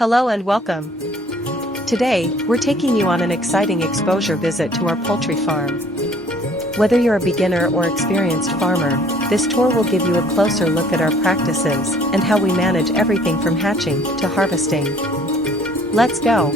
Hello and welcome. Today, we're taking you on an exciting exposure visit to our poultry farm. Whether you're a beginner or experienced farmer, this tour will give you a closer look at our practices and how we manage everything from hatching to harvesting. Let's go.